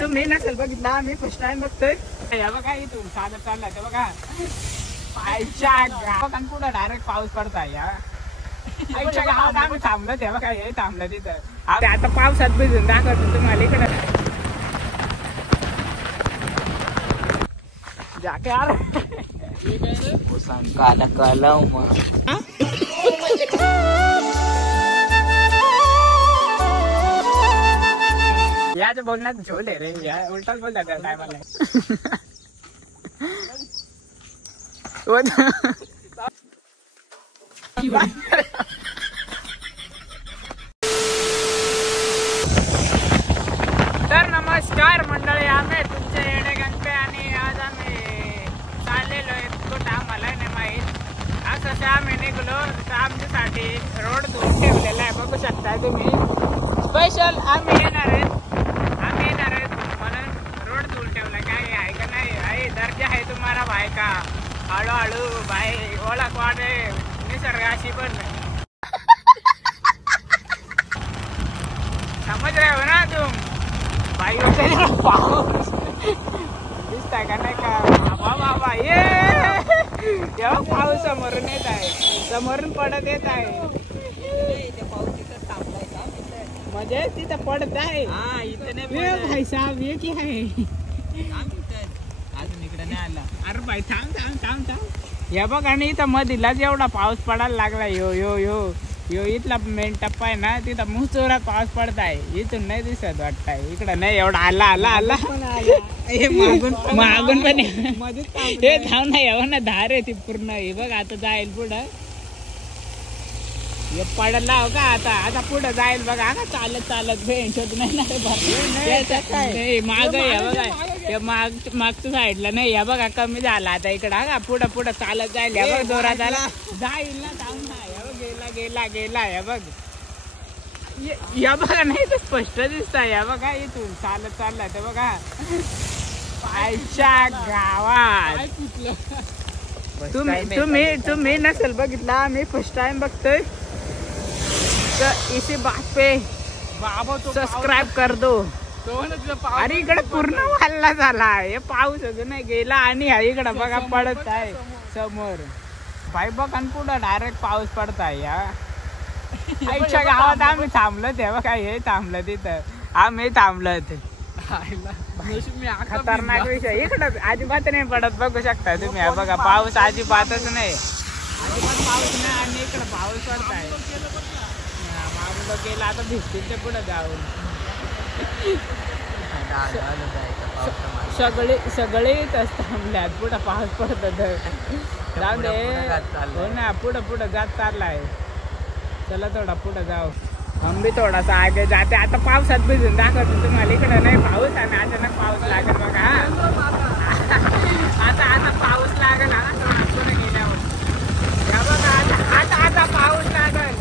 तुम्ही नसेल बघितला, आम्ही फर्स्ट टाइम बघतोय. हे बघा इथून साधं चालला ते बघा आईच्या गावात पुढे डायरेक्ट पाऊस पडताय. या आईच्या गावात आम्ही थांबलो ते बघा, हे थांबलं तिथं. आता पावसात भिजून दाखवतो तुम्हाला इकडं जाके. काला काला याच बोलण्यात झोल आहे रे, या उलटाच बोलता त्या टायमाला. तर नमस्कार मंडळी, आम्ही तुमचे येडे गणपे आणि आज आम्ही चाललेलो आहे कुठं आम्हाला नाही माहीत. असं आम्ही निघलो तर आमच्यासाठी रोड धुवून ठेवलेला आहे, बघू शकता तुम्ही. स्पेशल आम्ही येणार आहेत म्हणून रोड धुवून ठेवला. काय आहे का नाही आहे दर्जा आहे तुम्हाला भाई का. हळूहळू भाई ओळख वाटे निसर्गाशी पण समज रहे हो ना तुम भाई. पाऊस दिसताय का नाही का बाबा, ये पाऊस समोरून येत आहे, समोरून पडत येत आहे. म्हणजे तिथं पडत आहे. भाई साहेब ये की आहे अजून इकडे नाही आला. अरे भाई थांब. या बघ, आणि इथं मधीलाच एवढा पाऊस पडायला लागला. यो इथला मेन टप्पा आहे ना, तिथं मुसोरात पाऊस पडत आहे. इथून नाही दिसत वाटतंय, इकडं नाही एवढा. आला मागून पण हे धाव नाही यावं ना, धार आहे ती पूर्ण. हे बघ आता जाईल पुढं, हे पडला हो का. आता पुढं जाईल बघा. आता चालत भेंशत नाही माग या बघा, या मागच्या साईडला नाही. या बघा कमी झाला आता इकडं. हा पुढं चालत जाईल. या बघ जोरात आला जाईल ना, जाऊन ना. गेला या बघ. या बघा नाही तर स्पष्ट दिसत. या बघा इथून चालत चालला ते बघा आईच्या गावात. तुम्ही नसेल बघितला, आम्ही फर्स्ट टाइम बघतोय. इसी बात पे सबस्क्राईब कर दो. अरे इकडे पूर्ण हल्ला झाला. हे पाऊस अजून नाही गेला आणि इकडे बघा पडत आहे समोर. भाई बघ, आणि पुढं डायरेक्ट पाऊस पडताय. या आईच्या गावात आम्ही थांबलो ते बघा, हे थांबलं तिथं, आम्ही थांबलो ते. खतरनाक विषय. इकडं अजिबात नाही पडत, बघू शकता तुम्ही. बघा पाऊस अजिबातच नाही, पाऊस नाही. आणि इकडं पाऊस पडताय. मागून गेला आता भिजतील ते पुढे जाऊन. सगळे इथंच थांबल्यात, पुढं पाऊस पडत. जाऊ दे हो ना, पुढं जात चाललाय. चला थोडा पुढं जाऊ. हम भी थोडासा आगे जाते. आता पावसात भिजून दाखवतो तुम्हाला. इकडं नाही पाऊस आणि अचानक पाऊस लागेल बघा. आता पाऊस लागेल. पुढे गेल्यावर या बघा, आता पाऊस लागेल.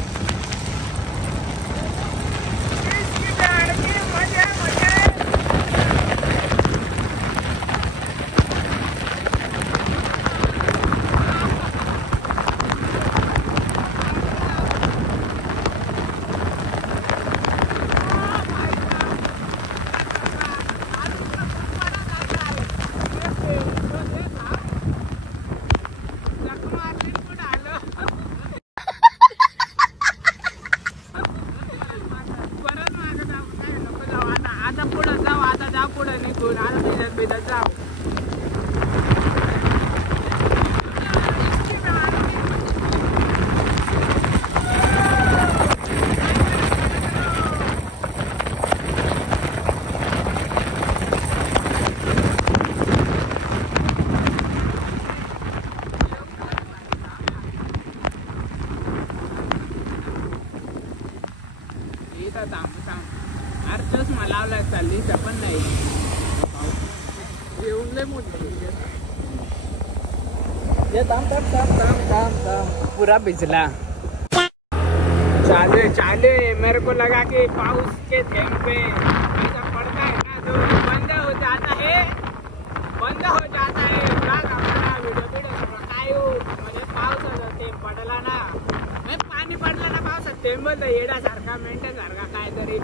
अरे चष्मा लावलाय चालली पण नाही. पूरा भिजला. चाले मेरे को लगा कि पाउस के थेम पे ऐसा पड़ता है ना तो बंद हो जाता है. म्हणजे पावसाचा थेंब पडला ना, पाणी पडलं ना पावसात थेंब येड्यासारखा मेंढ्यासारखा काहीतरी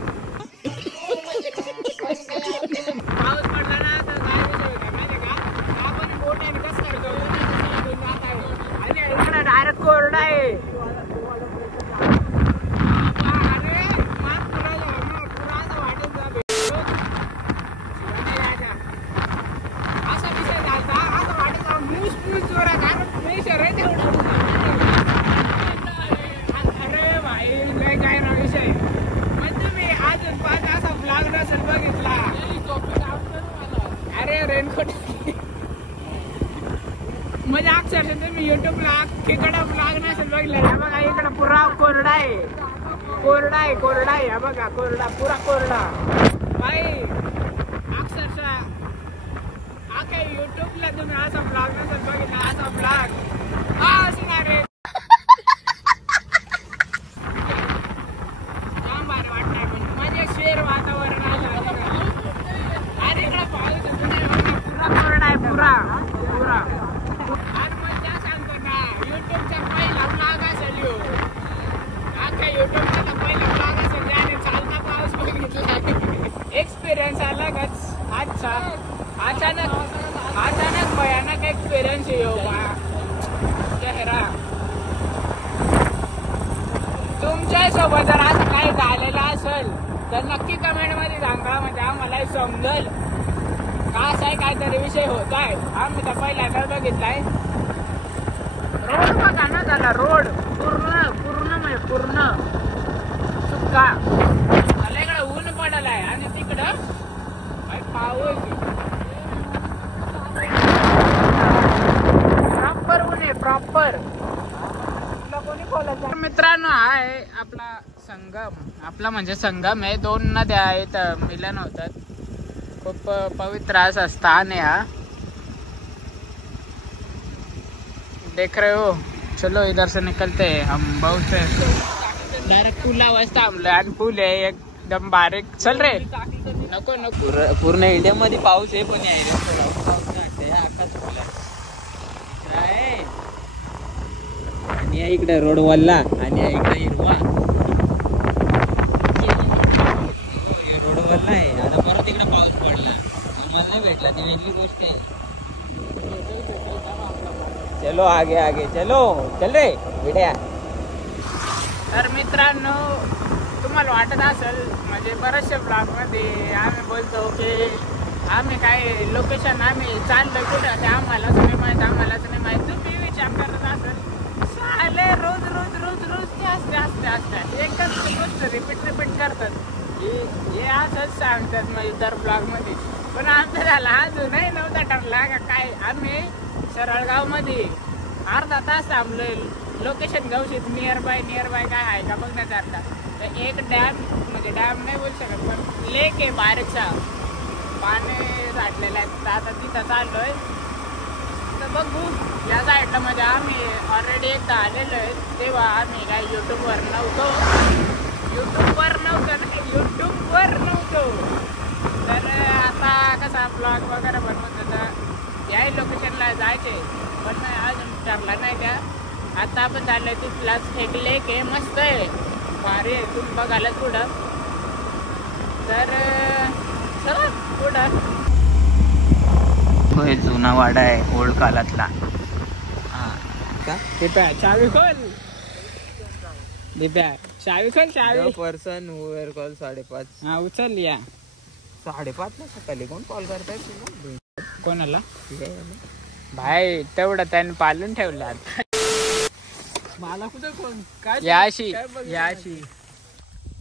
अक्षरशः तुम्ही युट्यूबला इकडं ब्लॉग नसेल बघितलं ना बघा, इकडं पुरा कोरडा आहे, कोरडा आहे, कोरडा आहे. बघा कोरडा, पुरा कोरडा भाई. अक्षरशः हा काही युट्यूबला तुम्ही असा ब्लॉग नसेल बघितला, असा ब्लॉग हा असणार आहे. जाम भारी वाटतंय म्हणजे शेर वातावरण आलं. अरे इकडं पाऊस पुरा कोरडा आहे, पुरा पुरा. आणि मग त्या सांगतो ना युट्यूबचा पहिला ब्लॉग असेल यो, काय युट्यूबचा पहिला ब्लॉग असेल त्याने चालता पाऊस बघितला. एक्सपिरियन्स अलगच. अच्छा अचानक भयानक एक्सपिरियन्स येऊ बा चेहरा. तुमच्या सोबत जर असं काही झालेलं असेल तर नक्की कमेंट मध्ये सांगा, म्हणजे आम्हाला समजेल का असं आहे काहीतरी विषय होत आहे. आम्ही तर पहिल्यांदा बघितलाय. रोड बघा ना झाला, रोड पूर्ण पूर्ण म्हणजे पूर्ण सुका. मला इकडं ऊन पडलं आहे आणि तिकडं पाऊस. प्रॉपर ऊन आहे, प्रॉपर. मित्रांनो हा आहे आपला संगम. आपला म्हणजे संगम आहे, 2 नद्या आहेत मिलन होतात. खूप पवित्र असा स्थान आहे हा. देख रहे हो. चलो इधर से निकलते हैं हम. बहुत डायरेक्ट पुलावर थांबलोय आणि पूल आहे एकदम बारीक. चल रे. नको नको. पूर्ण इंडिया मध्ये पाऊस आहे, पण आणि इकडे रोड वल्ला आणि इकडे हिरवा. रोड वल्ला आहे, आता परत इकडे पाऊस पडला, मला नाही भेटला. ती वेगळी गोष्ट आहे. चलो आगे आगे चलो. चल रे बेट्या. तर मित्रांनो तुम्हाला वाटत असेल म्हणजे बऱ्याचशा ब्लॉग मध्ये आम्ही बोलतो की आम्ही काय लोकेशन आम्ही चाललो कुठं ते आम्हालाच नाही माहित, आम्हालाच नाही माहित. तुम्ही विचार करत असेल साले रोज रोज रोज रोज जास्त जास्त असतात एकच गोष्ट रिपीट करतात. हे असंच सांगतात म्हणजे दर ब्लॉग मध्ये. पण आमचं झाला अजूनही नव्हता ठरला का काय. आम्ही सरळगाव मध्ये अर्धा तास थांबलोय. लोकेशन गावशीत नियर बाय काय आहे का बघण्यासारखा. तर एक डॅम म्हणजे डॅम नाही बोलू शकत पण लेक आहे बारीकचा, पाणी साठलेलं आहे. आता तिथं चाललोय तर बघू. या साईडला म्हणजे आम्ही ऑलरेडी एकदा आलेलो आहे, तेव्हा आम्ही काय युट्यूबवर नव्हतो. तर आता कसा ब्लॉग वगैरे बनवत होता याही लोकेशनला जायचे, पण अजून ठरला नाही का. आता आपण चाललोय तिथलाच एक लेक आहे, मस्त आहे, भारी आहे. तुम्ही बघायला पुढं. तर चला पुढं. जुना वाडा आहे ओल्ड काळातला. दिप्या चावी खोल. दिप्या चावी खोल. चावी पर्सन हुएर कॉल 5:30. हा उचल या. 5:30 ला सकाळी कोण कॉल करताय कोणाला भाई. तेवढं त्याने पालून ठेवलं. मला कुठे कोण काय याशी.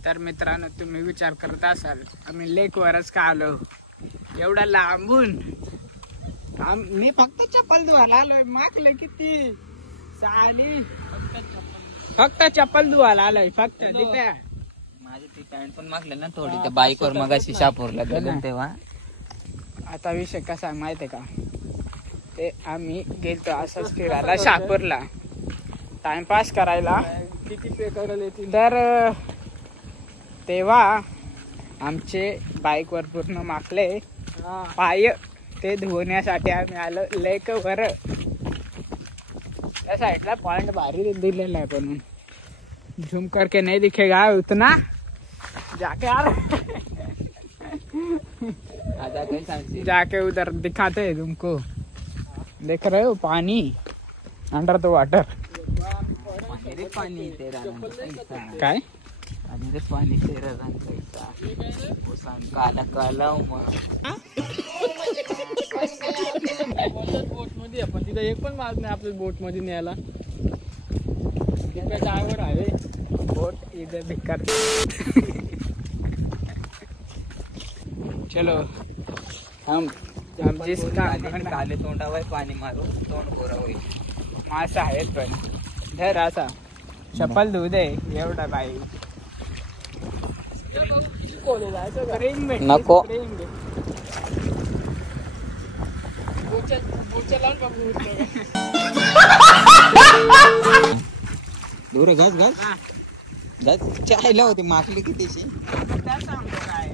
तर मित्रांनो तुम्ही विचार करत असाल आम्ही लेकवरच का आलो एवढा लांबून. मी फक्त चप्पल धुवायला आलोय. मागले किती साली फक्त चप्पल धुवायला आलोय फक्त. दिप्या माझी ती पॅन्ट पण मागले ना थोडी त्या बाईकवर मगाशी शापूरला गेलो तेव्हा. आता विषय कसा माहितीये का, ते आम्ही गेलतो असंच फिरायला शापूरला टाइमपास करायला. किती पे करायला तर तेव्हा आमचे बाईकवर पूर्ण माखले पाय. ते धुवण्यासाठी आम्ही आलो लेकवर. त्या साईडला पॉइंट भारी दिलेला आहे पण झूम करके नहीं दिखेगा उतना. जाके उधर दिखाते हैं तुमको. देख रहे हो पानी अंडर द वाटर. पाणी तेरा काय पाणी तेरा काला काला बोट मध्ये आपण तिथं एक पण मार्ग नाही आपल्या बोट मध्ये न्यायला. ड्रायव्हर आहे बोट इधर भिकार. चलो हम जिस काले तोंडावर पाणी मारू तोंड गोरा होईल. मासा आहेत पण धर असा चप्पल धुऊ दे एवढा बाई नको दूर घास घास घास चायला होती माकली कितीशी त्या सांगतो काय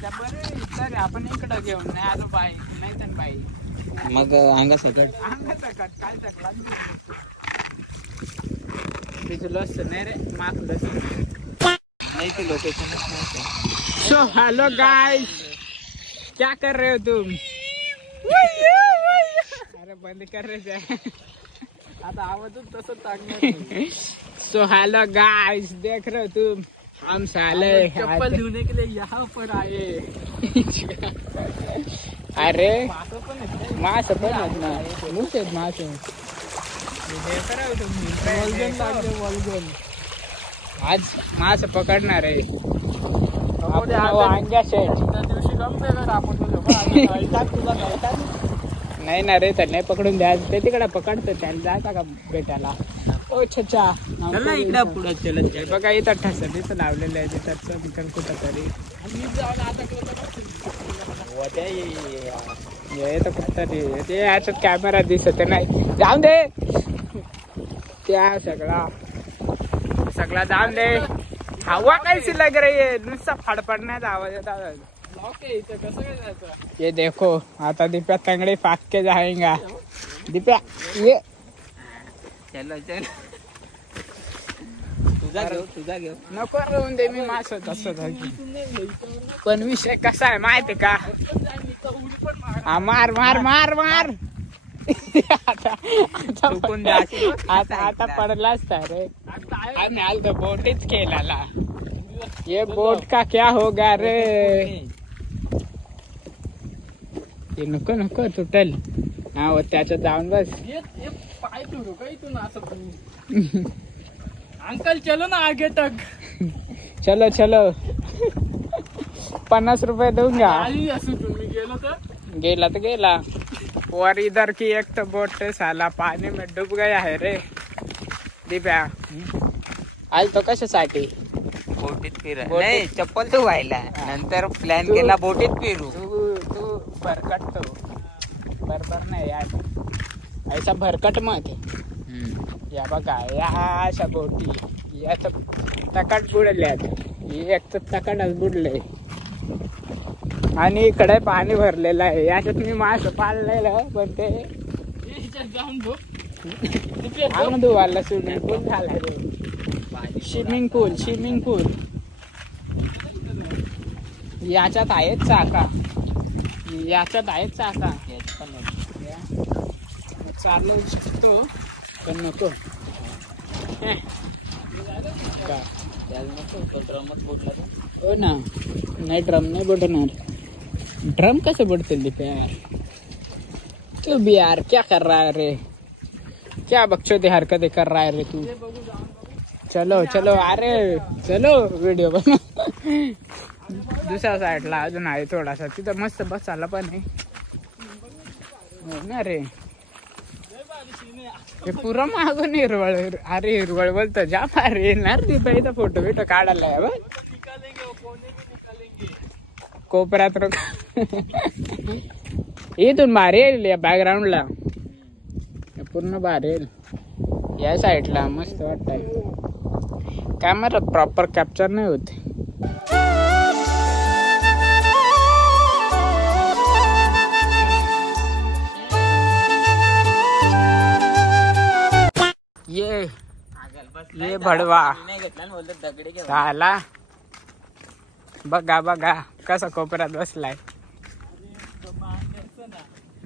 त्या बरं आपण इकडं घेऊन नाही आलो बाई नाही तर बाई मग अंगा सकट अंगाचा काय टाकला तिथलं असतं नाही रे माकलं नहीं तो लोकेशन सो हेलो गाइस क्या कर रहे हो तुम अरे बंद कर रहे थे आता आवाजच तसं टाकणार सो हेलो गाइस देख रहे हो तुम हम साले चप्पल धोने के लिए यहाँ पर आए अरे मास पण आहेत ना मोठे आहेत मास देख रहे हो तुम आज मास पकडणार आहे नाही ना रे तर नाही पकडून द्या ते तिकडे पकडतो त्याला जायचा का बेटाला ओ छच्छा इकडे पुढे चलत बघा इथं ठसडीच लावलेलं आहे तिथं कुठं तरी येतं कुठतरी ते याच्यात कॅमेरा दिसत नाही जाऊन दे त्या सगळा जाऊन दे हवा कैसी लग रही है नुसता फडफडण्याचा आवाज येतात ये देखो आता दिप्या तंगड़ी फाक के जाएगा दिप्या ये चलो चल तुझा घेऊ नको राहून दे मी मास तसं पण विषय कसा आहे माहिती का हा मार मार मार मार आता पडलाच रे आम्ही आलतो बोटीच केला ये बोट का क्या होगा रे ये नको नको तुटल हा त्याच्यात जाऊन बस पाय तुडू का इथून असं अंकल चलो ना आगे तक चलो चलो 50 रुपये दूंगा गेला तर गेला और इधर की एक तो बोट साला पानी में डूब गया है रे दिप्या आज तो कशासाठी बोटीत फिरा नाही चप्पल तू व्हायला नंतर प्लॅन केला बोटीत फिरू तू भरकटतो बरोबर नाही यार ऐसा भरकट मत या बघा या अशा बोटी याच तकट बुडल्यात एक तर तकटच बुडले आणि इकडे पाणी भरलेलं आहे याच्यात मी मास पाळलेलं पण ते धुवायला स्विमिंग पूल झाला स्विमिंग पूल याच्यात आहेत चाका चालू शकतो पण नको हो ना नाही ड्रम नाही बुडणार ड्रम कैसे बुडते यार तू भी यार क्या कर रहा है रे क्या बकचोदी हरकतें कर रहा है रे तू चलो चलो अरे चलो व्हिडिओ बन दुसऱ्या साईडला अजून आहे थोडासा तिथं मस्त बसायला पण आहे ना रे हे पुरं मागून हिरवळ अरे हिरवळ बोलतो जा फार येणार तिथं इथं फोटो बिटो काढायला आहे बघ कोपऱ्यात इथून बाहेर येईल या बॅकग्राऊंडला पूर्ण बाहेर येईल या साईडला मस्त वाटतंय कॅमेरा प्रॉपर कॅप्चर नाही होते ये भडवा झाला बघा कसा कोपऱ्यात बसलाय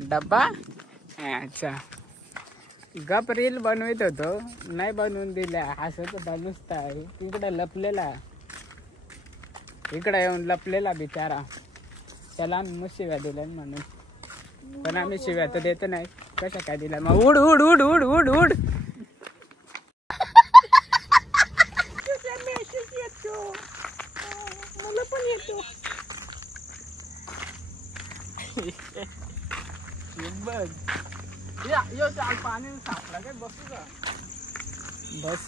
डब्बा अच्छा गप रील बनवित होतो नाही बनवून दिल्या हसत होता नुसता तिकडे लपलेला इकडे येऊन लपलेला बिचारा त्याला मग शिव्या दिल्या म्हणून पण आम्ही शिव्या तर देत नाही कशा काय दिल्या मग उड उड उड उड उड उड मला पण येतो बघ पाणी सापला काय बसू का बस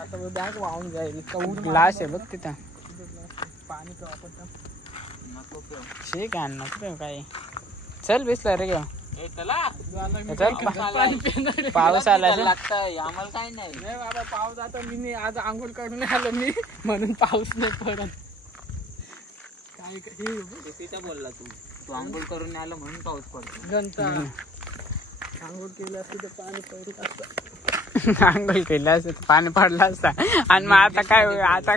आता बॅग वाहून जाईल ग्लास आहे बघ तिथं पाणी नको ठीक आहे नको काय चल बिसला रे घेऊ पाऊस आला लागतंय आम्हाला काय नाही बाबा पाऊस आता मी आज आंघोळ करून आलो मी म्हणून पाऊस नाही पडत काय तिथं बोलला तू आंघोळ करून आलं म्हणून पाऊस पडतो जनता आंघोळ केलं असतं तर पाणी पडत असतं आंघोळ केलं असतं तर पाणी पडलं असतं आणि मग आता काय होईल आता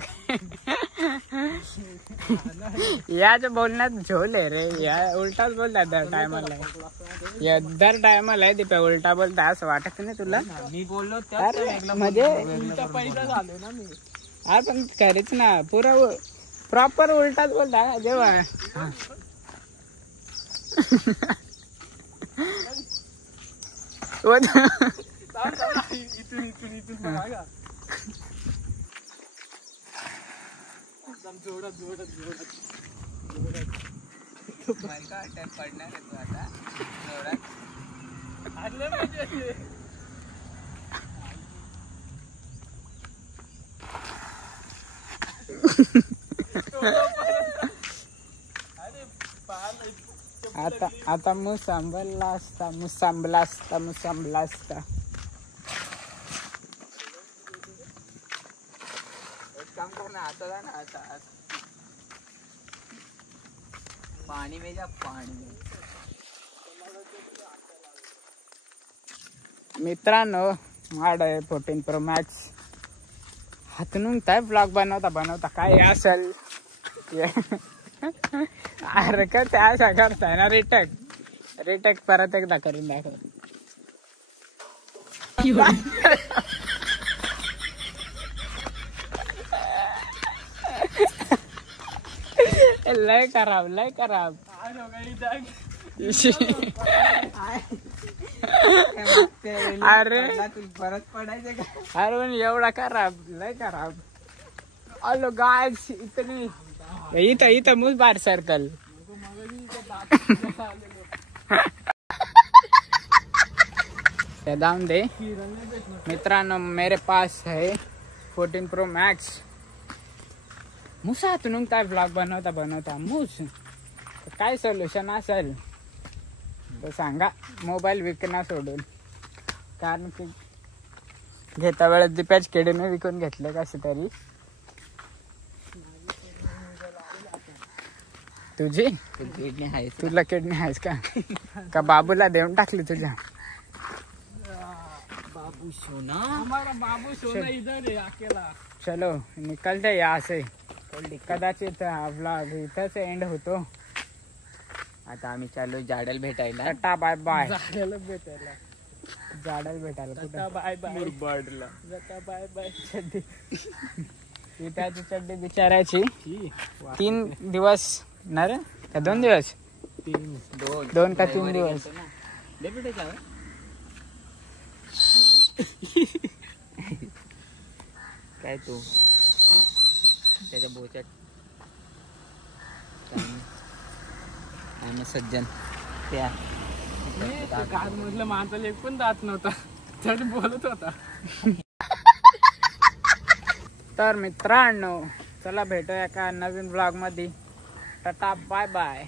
याच बोलण्यात झोल आहे रे या उलटाच बोलतात दर टायमाला या दर टायमाला आहे ते उलटा बोलता असं वाटत नाही तुला मी बोललो म्हणजे उलटा पैदा झालो ना मी हा पण खरीच ना पुरा प्रॉपर उलटाच बोलता जेव्हा जोडत जोडत जोडत पडणार आहे तू आता आता आता मुसांबला असता मुसांबला असता मुसांबला असता काम कर ना आता जा ना आता पाणी में जा पाणी में मित्रांनो माझा 14 Pro Max हातून काय ब्लॉग बनवता काय असेल अरे का त्या अशा करताय ना रिटेक परत एकदा करून दाखव लय खराब अरे परत पडायचं का अरे पण एवढा खराब लय खराब आलो गायस इतनी इथं मुझ बार सर्कल दाम दे मित्रांनो मेरे पास है 14 Pro Max मुसा तुम्ही काय ब्लॉग बनवता मुस काय सोल्युशन असेल तर सांगा मोबाईल विकणं सोडून कारण की घेता वेळेस दीपाच केडीने विकून घेतलं कसे तरी तुझी किडनी आहे तुला किडनी आहेस का बाबूला देऊन टाकली तुझ्या बाबू सोना हमारा बाबू सोना इधर है अकेला चलो निकलते यहाँ से कदाचित हा ब्लॉग इथंच एंड होतो आता आम्ही चालू जाडल भेटायला टाटा बाय बाय जाडल भेटायला कुठं बाय बाय मुरबाडला जाता बाय बाय चड्डी पिठाची चड्डी बिचारायची 3 दिवस ना रे का 2 दिवस 2 का 3 दिवस काय तू त्याच्या बोच्यात सज्जन त्या कार मधलं माणसाला एक पण दात नव्हता तरी बोलत होता तर मित्रांनो चला भेटूया का नवीन ब्लॉग मध्ये टाटा बाय बाय